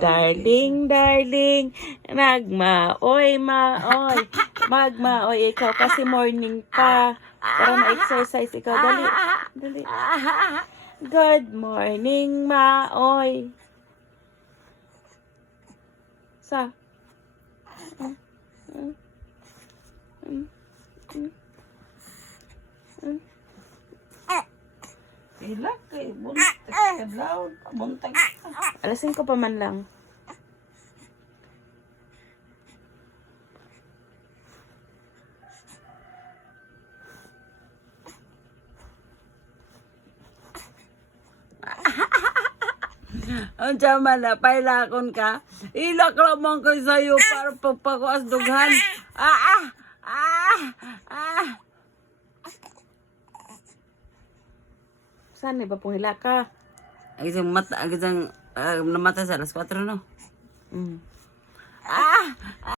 Darling, darling, nagmaoy, maoy. Magmaoy ikaw kasi morning pa. Para ma-exercise ikaw. Dali, dali. Good morning, maoy. Sa? Ilak kay buntek ka daw, buntek. Alasin ko pa man lang. Ang tiyama na, pailakon ka. Ilak lamang ko sa'yo para pagpakuas dughan. Saan ba pong hila ka? Ang isang mata, ang isang namatay sa alas 4, no? Mm.